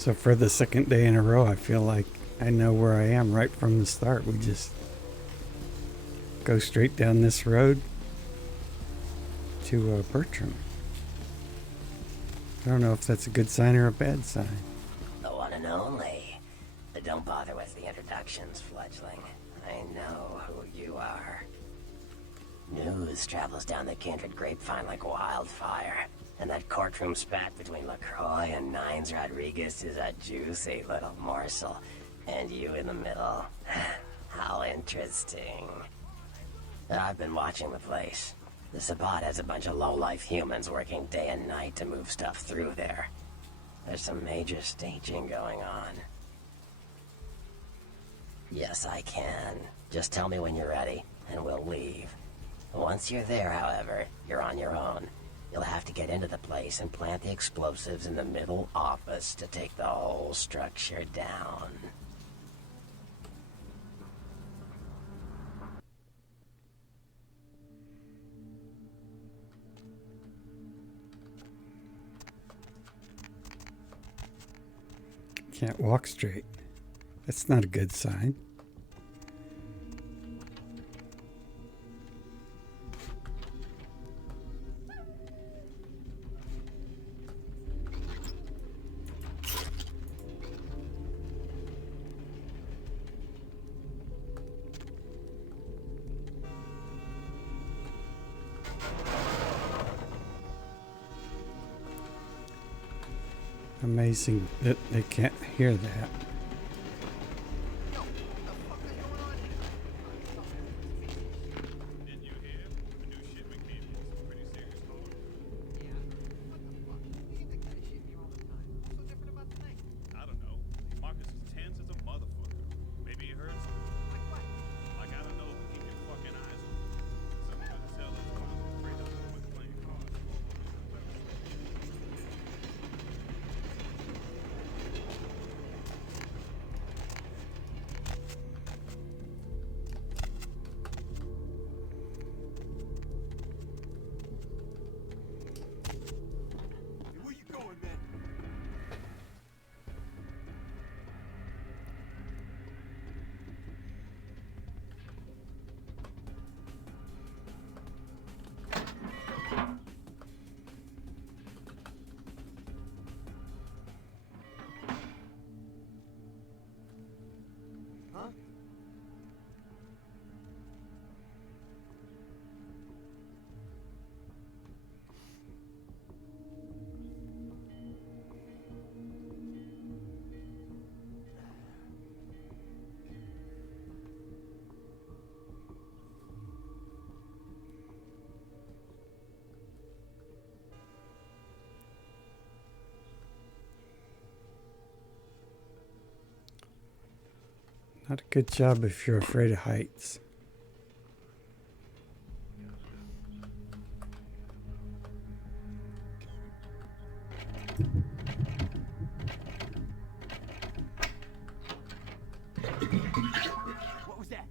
So for the second day in a row, I feel like I know where I am right from the start. We just go straight down this road to Bertram. I don't know if that's a good sign or a bad sign. The one and only. But don't bother with the introductions, fledgling. I know who you are. News travels down the kindred grapevine like wildfire. And that courtroom spat between LaCroix and Nines Rodriguez is a juicy little morsel. And you in the middle. How interesting. I've been watching the place. The Sabbat has a bunch of low-life humans working day and night to move stuff through there. There's some major staging going on. Yes, I can. Just tell me when you're ready, and we'll leave. Once you're there, however, you're on your own. You'll have to get into the place and plant the explosives in the middle office to take the whole structure down. Can't walk straight. That's not a good sign. Amazing that they can't hear that. Not a good job if you're afraid of heights. What was that?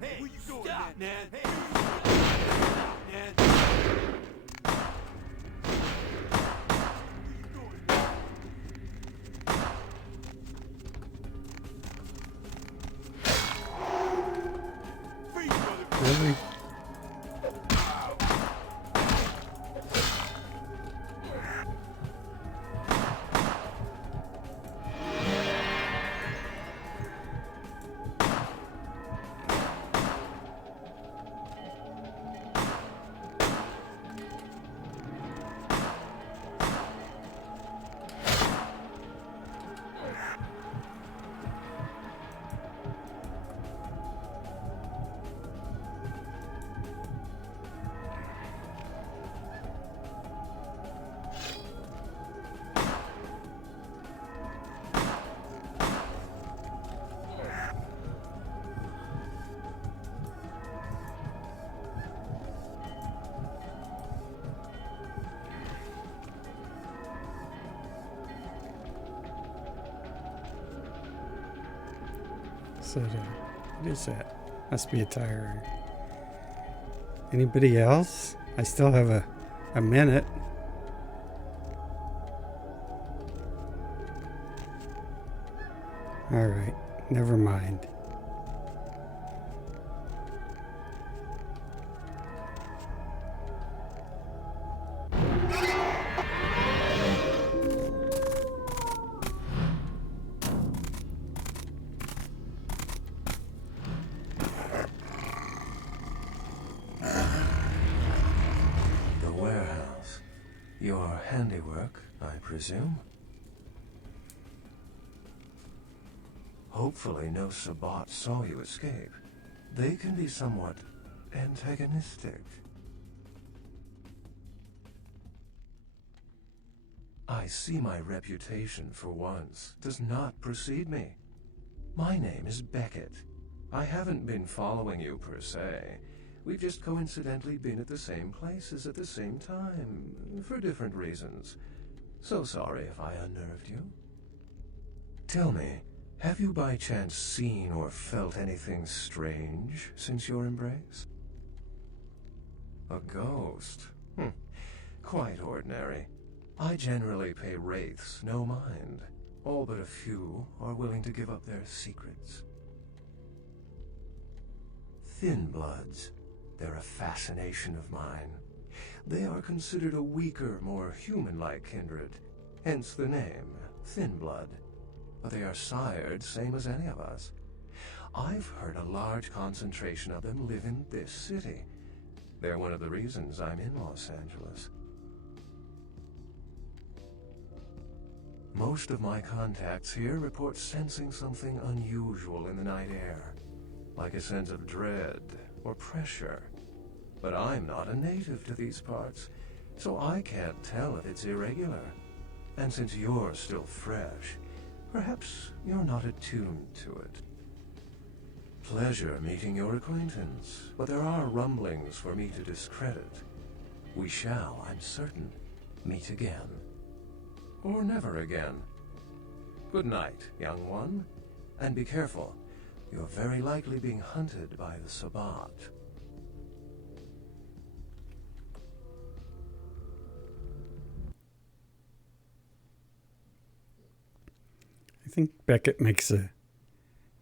Hey, where you going, stop, man? Hey, stop, man. Where you going, man? Freeze, motherfucker. Really? So, what is that? Must be a tire. Anybody else? I still have a minute. Alright, never mind. The warehouse. Your handiwork, I presume? Hopefully no Sabbat saw you escape. They can be somewhat antagonistic. I see my reputation, for once, does not precede me. My name is Beckett. I haven't been following you per se. We've just coincidentally been at the same places at the same time, for different reasons. So sorry if I unnerved you. Tell me, have you by chance seen or felt anything strange since your embrace? A ghost? Quite ordinary. I generally pay wraiths no mind. All but a few are willing to give up their secrets. Thin bloods. They're a fascination of mine. They are considered a weaker, more human-like kindred, hence the name, Thin Blood. But they are sired same as any of us. I've heard a large concentration of them live in this city. They're one of the reasons I'm in Los Angeles. Most of my contacts here report sensing something unusual in the night air, like a sense of dread or pressure. But I'm not a native to these parts, so I can't tell if it's irregular. And since you're still fresh, perhaps you're not attuned to it. Pleasure meeting your acquaintance, but there are rumblings for me to discredit. We shall, I'm certain, meet again. Or never again. Good night, young one, and be careful. You're very likely being hunted by the Sabbat. I think Beckett makes a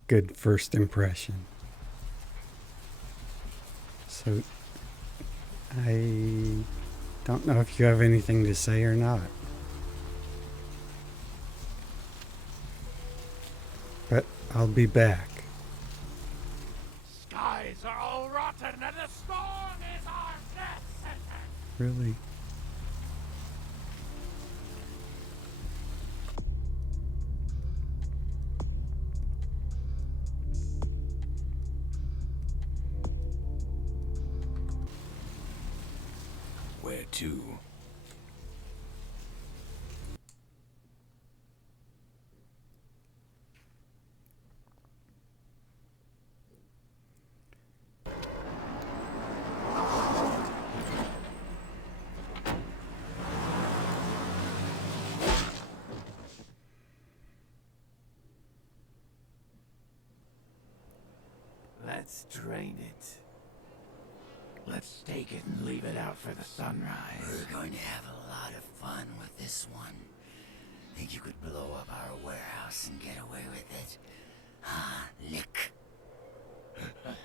good first impression. So, I don't know if you have anything to say or not. But I'll be back. Skies are all rotten and a storm is our death sentence. Really? Where to? Let's drain it. Let's take it and leave it out for the sunrise. We're going to have a lot of fun with this one. Think you could blow up our warehouse and get away with it? Huh, Lick? Let's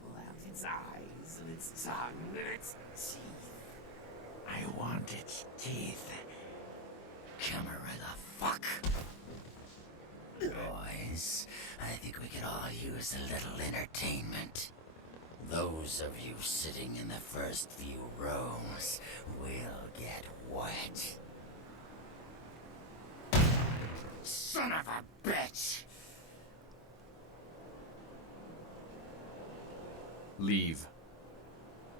pull out its eyes and its tongue and its teeth. I want its teeth. Camarilla fuck. Boys, I think we could all use a little entertainment. Those of you sitting in the first few rows will get wet. Son of a bitch! Leave.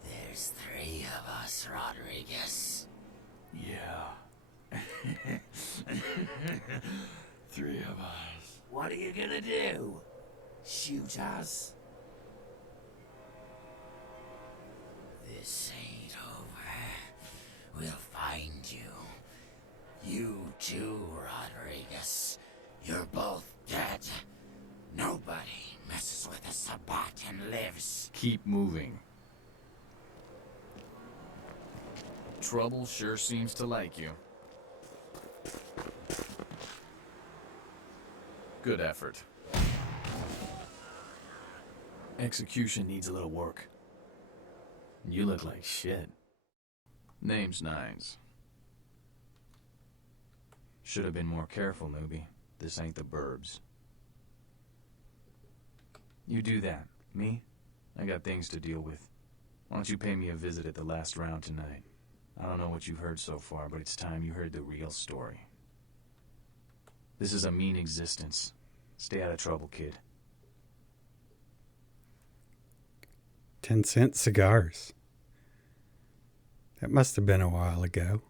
There's 3 of us, Rodriguez. Yeah. 3 of us. What are you gonna do? Shoot us? This ain't over. We'll find you. You too, Rodriguez. obvious. You're both dead. Nobody messes with a Sabbat and lives. Keep moving. Trouble sure seems to like you. Good effort. Execution needs a little work. You look like shit. Name's Nines. Should have been more careful, newbie. This ain't the burbs. You do that. Me? I got things to deal with. Why don't you pay me a visit at the last round tonight? I don't know what you've heard so far, but it's time you heard the real story. This is a mean existence. Stay out of trouble, kid. 10-cent cigars. That must have been a while ago.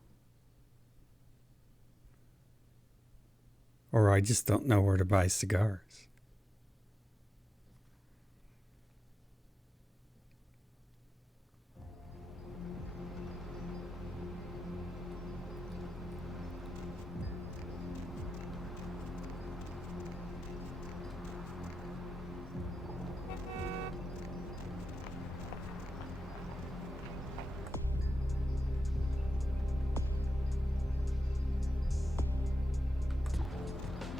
Or I just don't know where to buy cigars.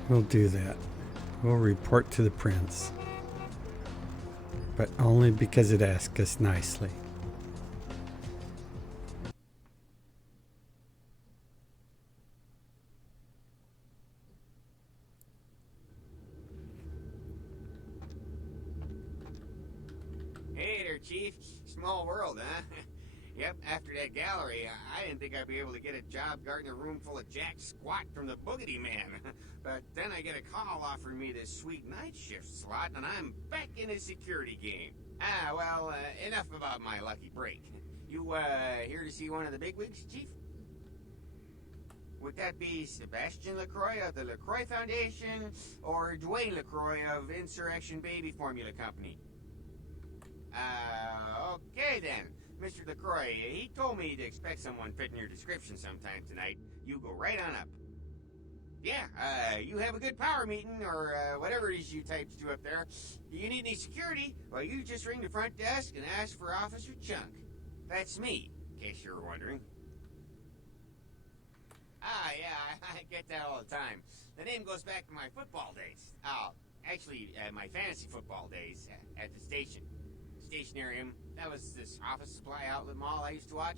We'll do that. We'll report to the prince. But only because it asked us nicely. Hey there, Chief. Small world, huh? Yep, after that gallery, I didn't think I'd be able to get a job guarding a room full of jack squat from the Boogity Man. But then I get a call offering me this sweet night shift slot, and I'm back in the security game. Well, enough about my lucky break. You, here to see one of the bigwigs, Chief? Would that be Sebastian LaCroix of the LaCroix Foundation, or Dwayne LaCroix of Insurrection Baby Formula Company? Okay then. Mr. LaCroix, he told me to expect someone fitting your description sometime tonight. You go right on up. Yeah, you have a good power meeting, or whatever it is you types do up there. Do you need any security? Well, you just ring the front desk and ask for Officer Chunk. That's me, in case you were wondering. Yeah, I get that all the time. The name goes back to my football days. Actually, my fantasy football days at the station. Stationarium. That was this office supply outlet mall I used to watch.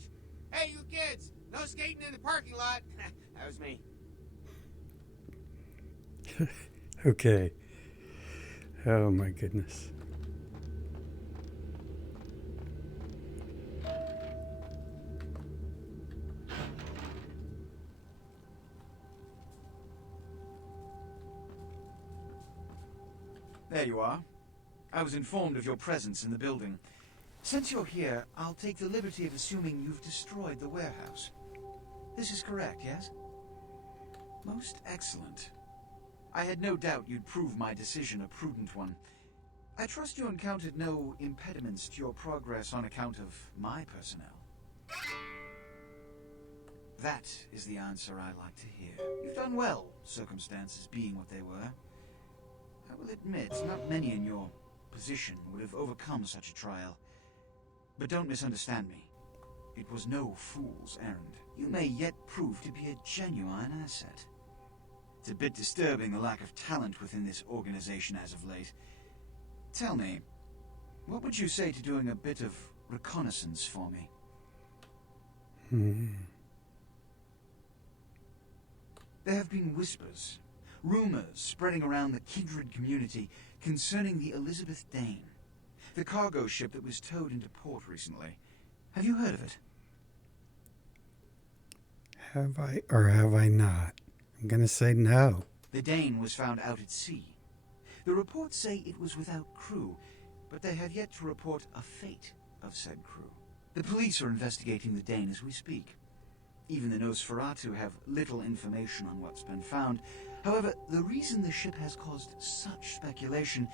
Hey, you kids! No skating in the parking lot! That was me. Okay. Oh my goodness. There you are. I was informed of your presence in the building. Since you're here, I'll take the liberty of assuming you've destroyed the warehouse. This is correct, yes? Most excellent. I had no doubt you'd prove my decision a prudent one. I trust you encountered no impediments to your progress on account of my personnel. That is the answer I like to hear. You've done well, circumstances being what they were. I will admit, not many in your position would have overcome such a trial. But don't misunderstand me. It was no fool's errand. You may yet prove to be a genuine asset. It's a bit disturbing the lack of talent within this organization as of late. Tell me, what would you say to doing a bit of reconnaissance for me? There have been whispers, rumors spreading around the kindred community concerning the Elizabeth Dane, the cargo ship that was towed into port recently. Have you heard of it? Have I or have I not? I'm going to say no. The Dane was found out at sea. The reports say it was without crew, but they have yet to report a fate of said crew. The police are investigating the Dane as we speak. Even the Nosferatu have little information on what's been found. However, the reason the ship has caused such speculation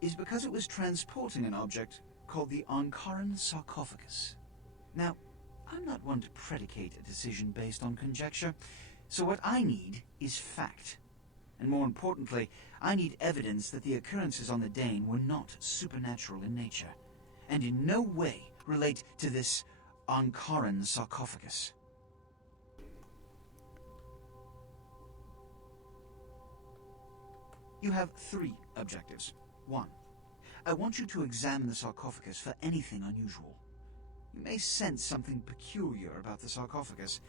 is because it was transporting an object called the Ankaran sarcophagus. Now, I'm not one to predicate a decision based on conjecture, so what I need is fact. And more importantly, I need evidence that the occurrences on the Dane were not supernatural in nature, and in no way relate to this Ankaran sarcophagus. You have 3 objectives. 1. I want you to examine the sarcophagus for anything unusual. You may sense something peculiar about the sarcophagus.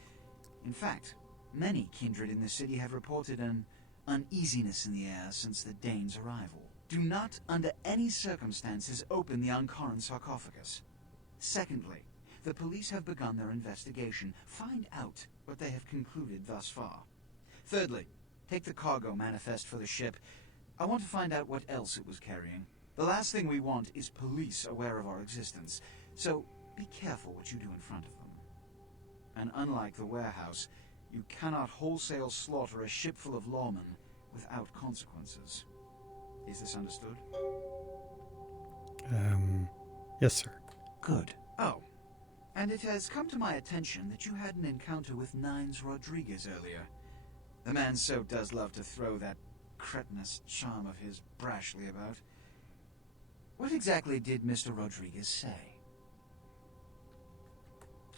In fact, many kindred in the city have reported an uneasiness in the air since the Dane's arrival. Do not, under any circumstances, open the Ankaran sarcophagus. Secondly, the police have begun their investigation. Find out what they have concluded thus far. Thirdly, take the cargo manifest for the ship. I want to find out what else it was carrying. The last thing we want is police aware of our existence, so be careful what you do in front of them. And unlike the warehouse, you cannot wholesale slaughter a ship full of lawmen without consequences. Is this understood? Yes, sir. Good. Oh, and it has come to my attention that you had an encounter with Nines Rodriguez earlier. The man so does love to throw that cretinous charm of his brashly about. What exactly did Mr. Rodriguez say?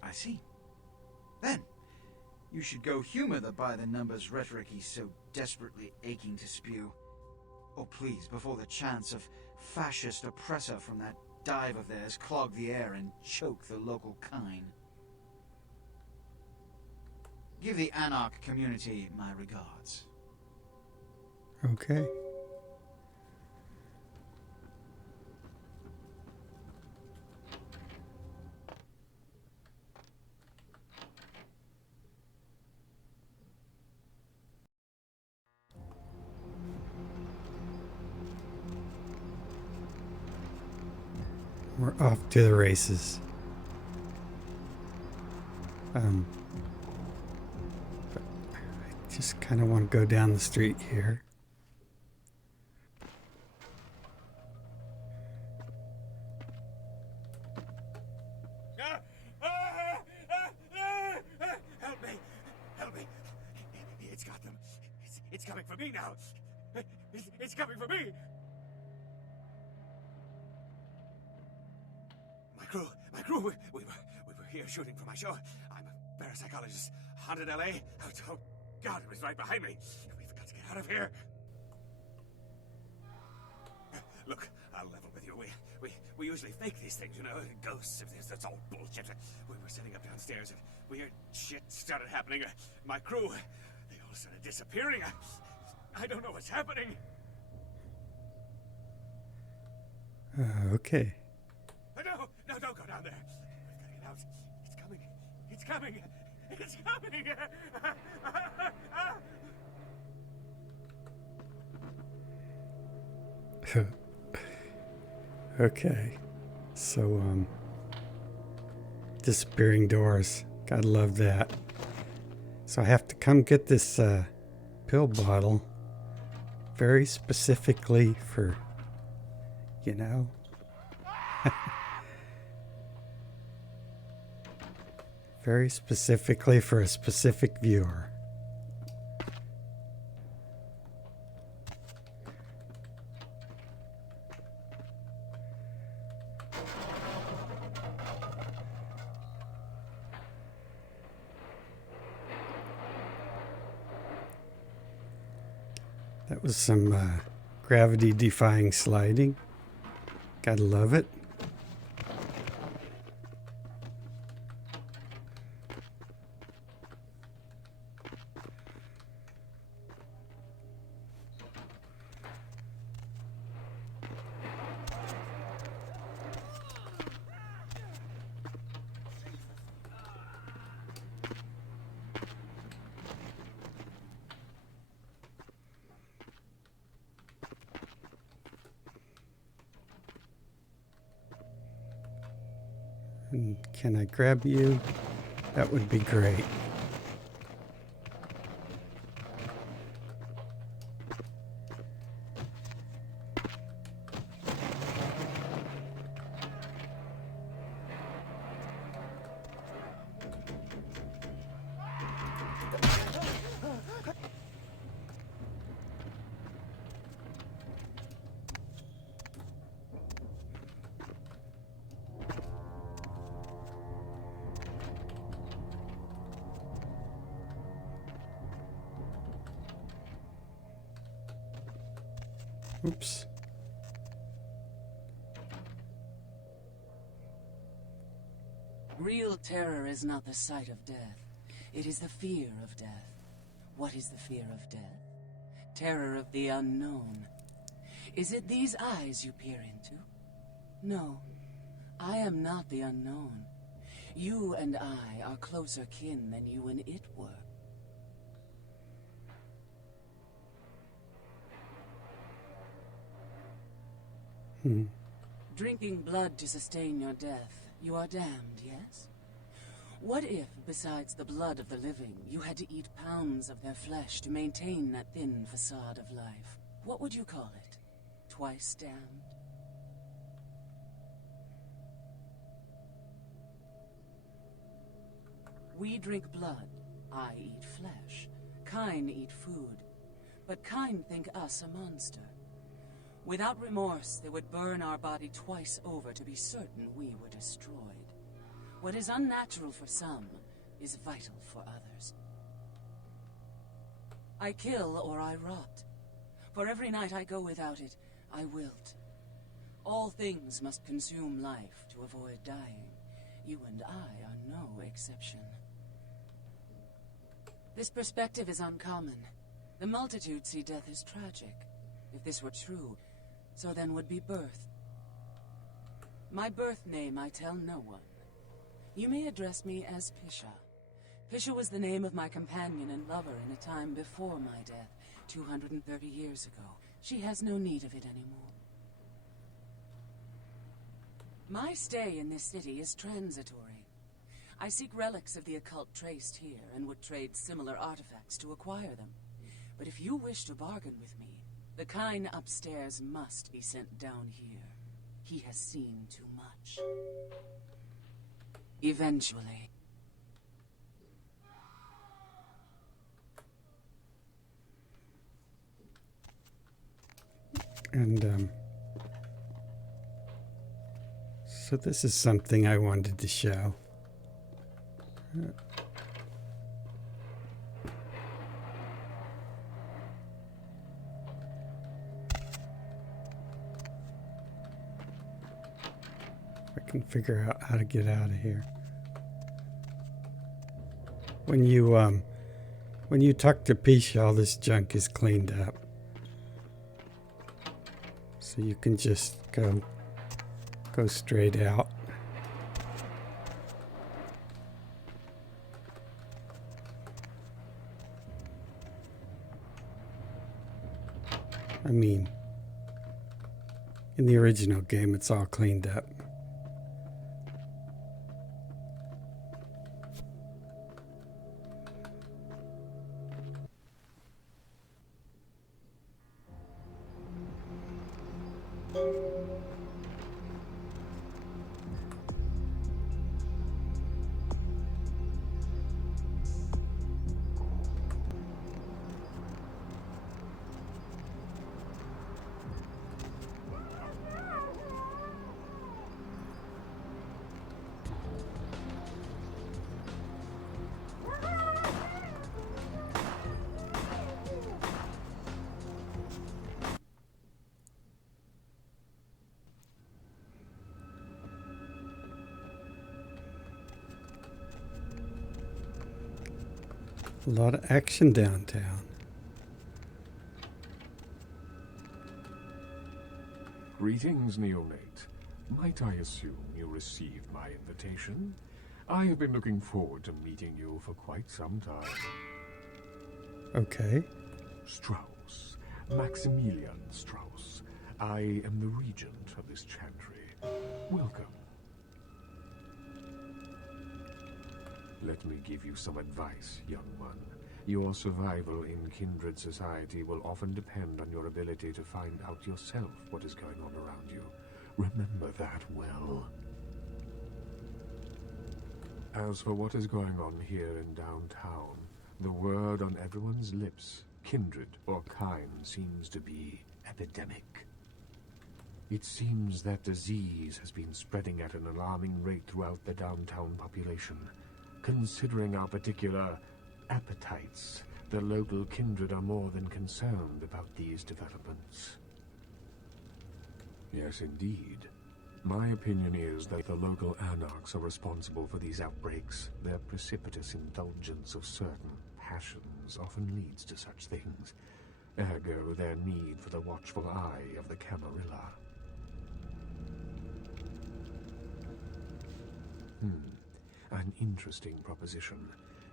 I see. Then, you should go humor the by-the-numbers rhetoric he's so desperately aching to spew. Oh, please, before the chance of fascist oppressor from that dive of theirs clog the air and choke the local kine. Give the Anarch community my regards. Okay. We're off to the races. But I just kind of want to go down the street here. Help me! Help me! It's got them. It's coming for me now. It's coming for me. My crew, we were here shooting for my show. I'm a parapsychologist, haunted LA. Oh, God, it was right behind me. We've got to get out of here. Look, I'll level with you. We usually fake these things, you know, ghosts. That's all bullshit. We were sitting up downstairs and weird shit started happening. My crew, they all started disappearing. I don't know what's happening. Okay. No, don't go down there. We've got to get out. It's coming. It's coming. Okay. So, disappearing doors. Gotta love that. So I have to come get this pill bottle very specifically for, you know. Very specifically for a specific viewer. That was some gravity-defying sliding. Gotta love it. And can I grab you? That would be great. Oops. Real terror is not the sight of death. It is the fear of death. What is the fear of death? Terror of the unknown. Is it these eyes you peer into? No. I am not the unknown. You and I are closer kin than you and it were. Drinking blood to sustain your death, you are damned, yes? What if, besides the blood of the living, you had to eat pounds of their flesh to maintain that thin facade of life? What would you call it? Twice damned? We drink blood, I eat flesh, kine eat food, but kine think us a monster. Without remorse, they would burn our body twice over to be certain we were destroyed. What is unnatural for some is vital for others. I kill or I rot. For every night I go without it, I wilt. All things must consume life to avoid dying. You and I are no exception. This perspective is uncommon. The multitude see death as tragic. If this were true, so then would be birth. My birth name I tell no one. You may address me as Pisha. Pisha was the name of my companion and lover in a time before my death, 230 years ago. She has no need of it anymore. My stay in this city is transitory. I seek relics of the occult traced here and would trade similar artifacts to acquire them. But if you wish to bargain with me, the kine upstairs must be sent down here. He has seen too much. Eventually. And, so this is something I wanted to show. I can figure out how to get out of here. When you talk to Pisha, all this junk is cleaned up. So you can just go straight out. I mean, in the original game, it's all cleaned up. A lot of action downtown. Greetings, neonate. Might I assume you received my invitation? I have been looking forward to meeting you for quite some time. Okay. Strauss. Maximilian Strauss. I am the regent of this chantry. Welcome. Let me give you some advice, young one. Your survival in kindred society will often depend on your ability to find out yourself what is going on around you. Remember that well. As for what is going on here in downtown, the word on everyone's lips, kindred or kine, seems to be epidemic. It seems that disease has been spreading at an alarming rate throughout the downtown population. Considering our particular appetites, the local kindred are more than concerned about these developments. Yes, indeed. My opinion is that the local anarchs are responsible for these outbreaks. Their precipitous indulgence of certain passions often leads to such things. Ergo, their need for the watchful eye of the Camarilla. An interesting proposition.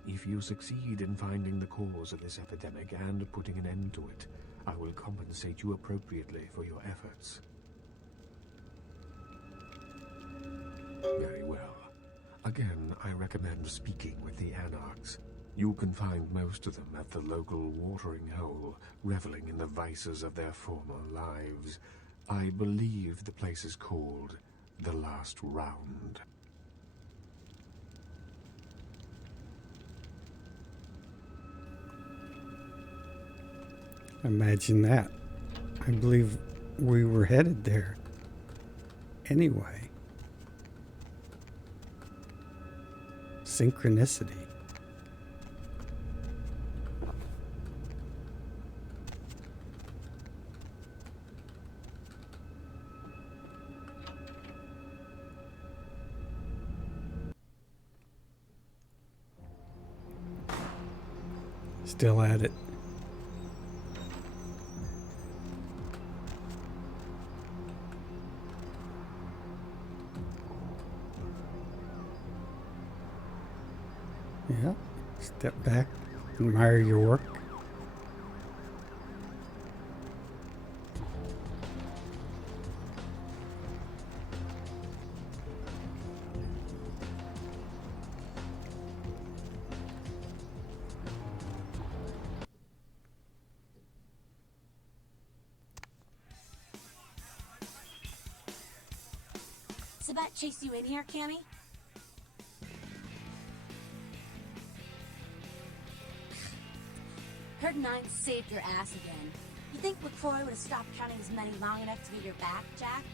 If you succeed in finding the cause of this epidemic and putting an end to it, I will compensate you appropriately for your efforts. Very well. Again, I recommend speaking with the anarchs. You can find most of them at the local watering hole, reveling in the vices of their former lives. I believe the place is called The Last Round. Imagine that. I believe we were headed there anyway. Synchronicity. Still at it. Yeah, step back, admire your work. Sabat chased you in here, Cammy? Heard Nine saved your ass again. You think LaCroix would have stopped counting his money long enough to get your back, Jack?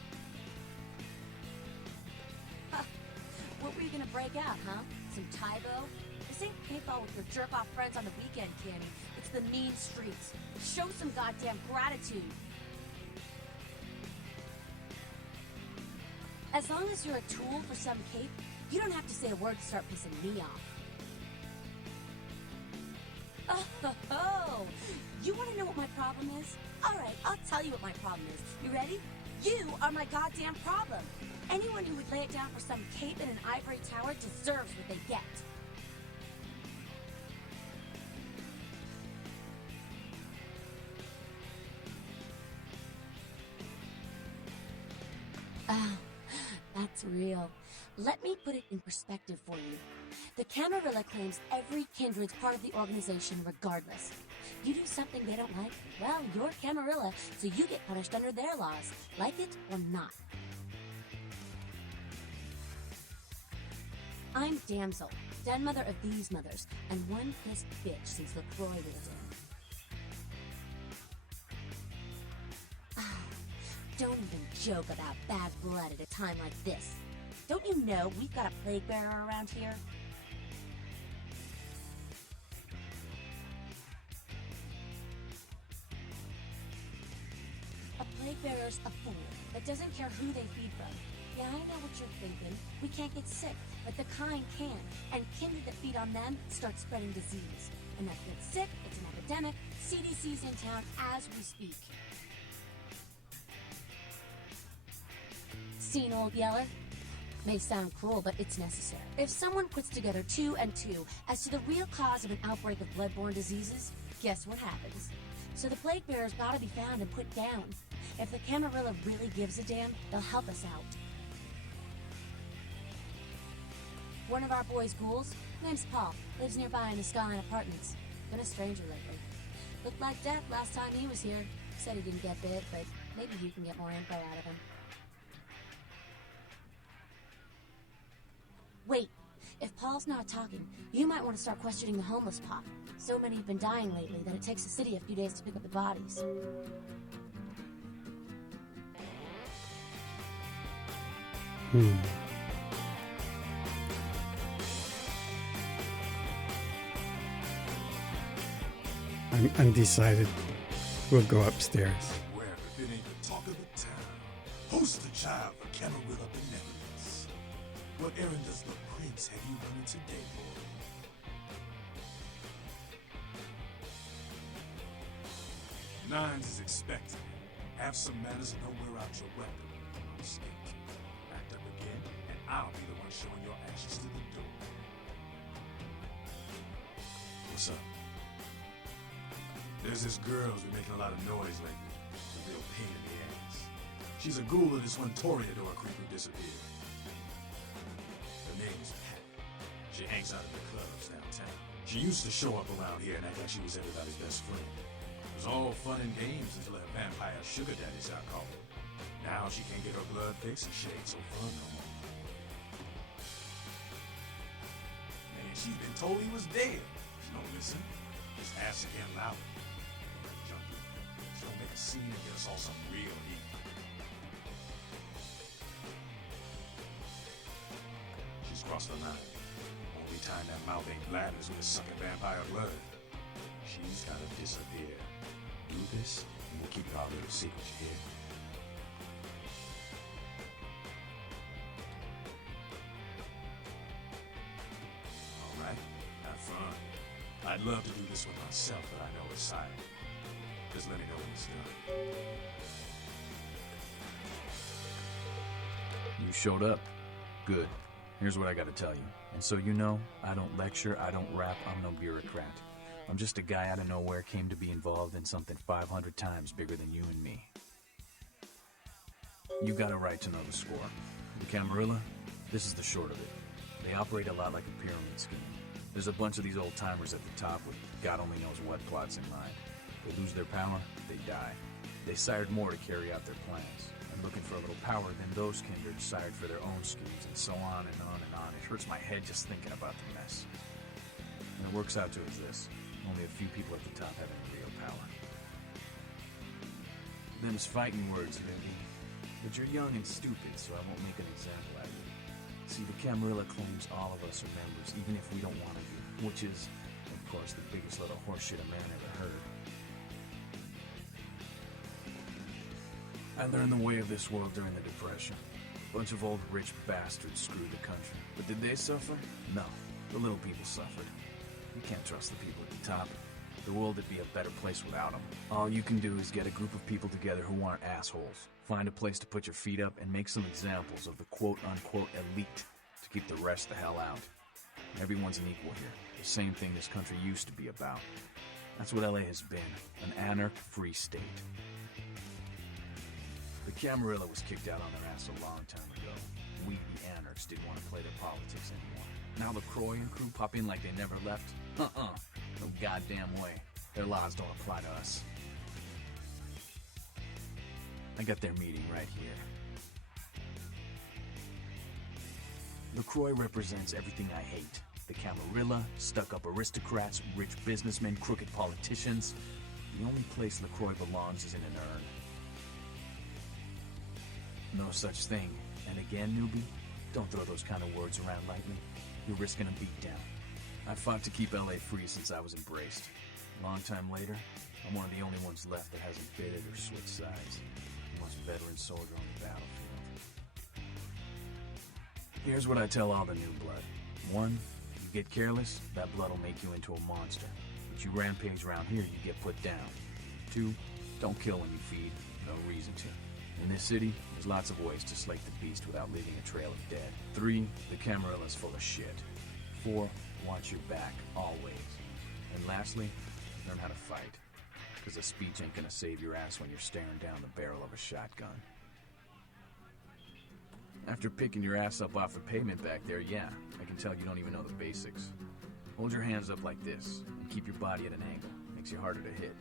Huh. What were you gonna break out, huh? Some Tybo? This ain't paintball with your jerk-off friends on the weekend, Cammy. It's the mean streets. Show some goddamn gratitude. As long as you're a tool for some cape, you don't have to say a word to start pissing me off. Oh, you want to know what my problem is? All right, I'll tell you what my problem is. You ready? You are my goddamn problem. Anyone who would lay it down for some cape in an ivory tower deserves what they get. Oh, that's real. Let me put it in perspective for you. The Camarilla claims every kindred's part of the organization regardless. You do something they don't like, well, you're Camarilla, so you get punished under their laws, like it or not. I'm Damsel, den mother of these mothers, and one pissed bitch since LaCroix was in. Don't even joke about bad blood at a time like this. Don't you know we've got a plague bearer around here? A plague bearer's a fool that doesn't care who they feed from. Yeah, I know what you're thinking. We can't get sick, but the kind can. And kindred that feed on them start spreading disease. Enough get sick, it's an epidemic. CDC's in town as we speak. Seen Old Yeller? May sound cruel, but it's necessary. If someone puts together 2 and 2 as to the real cause of an outbreak of bloodborne diseases, guess what happens? So the plague bearers gotta be found and put down. If the Camarilla really gives a damn, they'll help us out. One of our boys' ghouls, name's Paul, lives nearby in the Skyline Apartments. Been a stranger lately. Looked like death last time he was here. Said he didn't get bit, but maybe you can get more info out of him. Wait, if Paul's not talking, you might want to start questioning the homeless pop. So many have been dying lately that it takes the city a few days to pick up the bodies. I'm undecided. We'll go upstairs. Well, if it ain't the talk of the town. Poster child for Camarilla benevolence. What errand does the prince have you running today, boy? Nines is expected. Have some manners and don't wear out your weapon. Mistake. Act up again, and I'll be the one showing your ashes to the door. What's up? There's this girl who's been making a lot of noise lately. It's a real pain in the ass. She's a ghoul of this one Toreador creep who disappeared. Her name's Pat. She hangs out at the clubs downtown. She used to show up around here and act like she was everybody's best friend. It was all fun and games until her vampire sugar daddy got caught. Now she can't get her blood fixed and shit ain't so fun no more. And she's been told he was dead. She don't listen. Just ask again louder. Junkie. She don't make a scene and get us all some real heat. She's crossed the line. Only time that mouth ain't black is when it's sucking vampire blood. She's gotta disappear. Do this, and we'll keep it our little secret, you hear? Alright, have fun. I'd love to do this one myself, but I know it's silent. Just let me know when it's done. You showed up. Good. Here's what I gotta tell you. And so you know, I don't lecture, I don't rap, I'm no bureaucrat. I'm just a guy out of nowhere came to be involved in something 500 times bigger than you and me. You got a right to know the score. The Camarilla, this is the short of it. They operate a lot like a pyramid scheme. There's a bunch of these old-timers at the top with God only knows what plots in mind. They lose their power, they die. They sired more to carry out their plans. And looking for a little power, then those kindred sired for their own schemes, and so on and on and on. It hurts my head just thinking about the mess. And it works out to is this. Only a few people at the top have any real power. Them's fighting words, Lindy. But you're young and stupid, so I won't make an example out of you. See, the Camarilla claims all of us are members, even if we don't want to be, which is, of course, the biggest load of horseshit a man ever heard. I learned the way of this world during the Depression. A bunch of old rich bastards screwed the country. But did they suffer? No. The little people suffered. You can't trust the people at the top. The world would be a better place without them. All you can do is get a group of people together who aren't assholes. Find a place to put your feet up and make some examples of the quote-unquote elite to keep the rest the hell out. Everyone's an equal here. The same thing this country used to be about. That's what LA has been. An anarch-free state. The Camarilla was kicked out on their ass a long time ago. We, the anarchs, didn't want to play their politics anymore. Now LaCroix and crew pop in like they never left? No goddamn way. Their laws don't apply to us. I got their meeting right here. LaCroix represents everything I hate. The Camarilla, stuck-up aristocrats, rich businessmen, crooked politicians. The only place LaCroix belongs is in an urn. No such thing. And again, newbie, don't throw those kind of words around lightly. You're risking a beatdown. I fought to keep LA free since I was embraced. A long time later, I'm one of the only ones left that hasn't bidded or switched sides. The most veteran soldier on the battlefield. Here's what I tell all the new blood. 1, you get careless, that blood will make you into a monster. But you rampage around here, you get put down. 2, don't kill when you feed. No reason to. In this city, there's lots of ways to slake the beast without leaving a trail of dead. 3, the Camarilla's full of shit. 4, watch your back, always. And lastly, learn how to fight. Because a speech ain't gonna save your ass when you're staring down the barrel of a shotgun. After picking your ass up off the pavement back there, yeah, I can tell you don't even know the basics. Hold your hands up like this, and keep your body at an angle. Makes you harder to hit.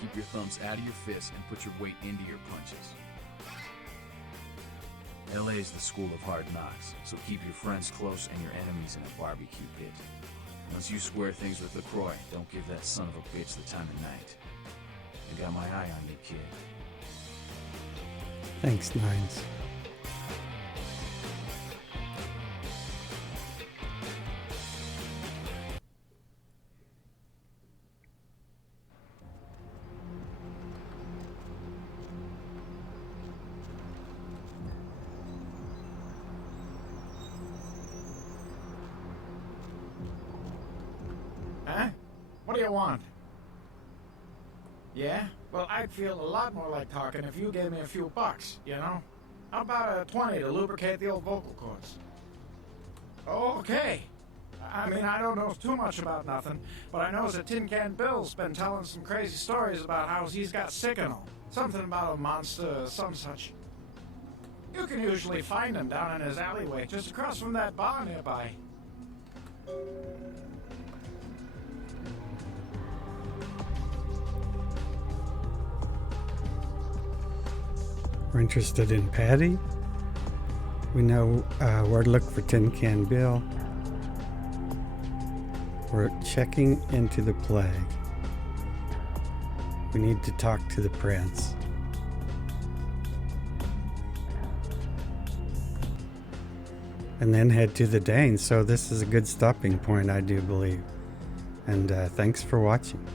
Keep your thumbs out of your fists and put your weight into your punches. LA is the school of hard knocks, so keep your friends close and your enemies in a barbecue pit. Once you square things with LaCroix, don't give that son of a bitch the time of night. I got my eye on you, kid. Thanks, Nines. do you want? Yeah? Well, I'd feel a lot more like talking if you gave me a few bucks, you know? How about a 20 to lubricate the old vocal cords? Okay. I mean, I don't know too much about nothing, but I know that Tin Can Bill's been telling some crazy stories about how he's got sick and all. Something about a monster, some such. You can usually find him down in his alleyway, just across from that bar nearby. We're interested in Patty. We know where to look for Tin Can Bill. We're checking into the plague. We need to talk to the prince. And then head to the Danes. So this is a good stopping point, I do believe. And thanks for watching.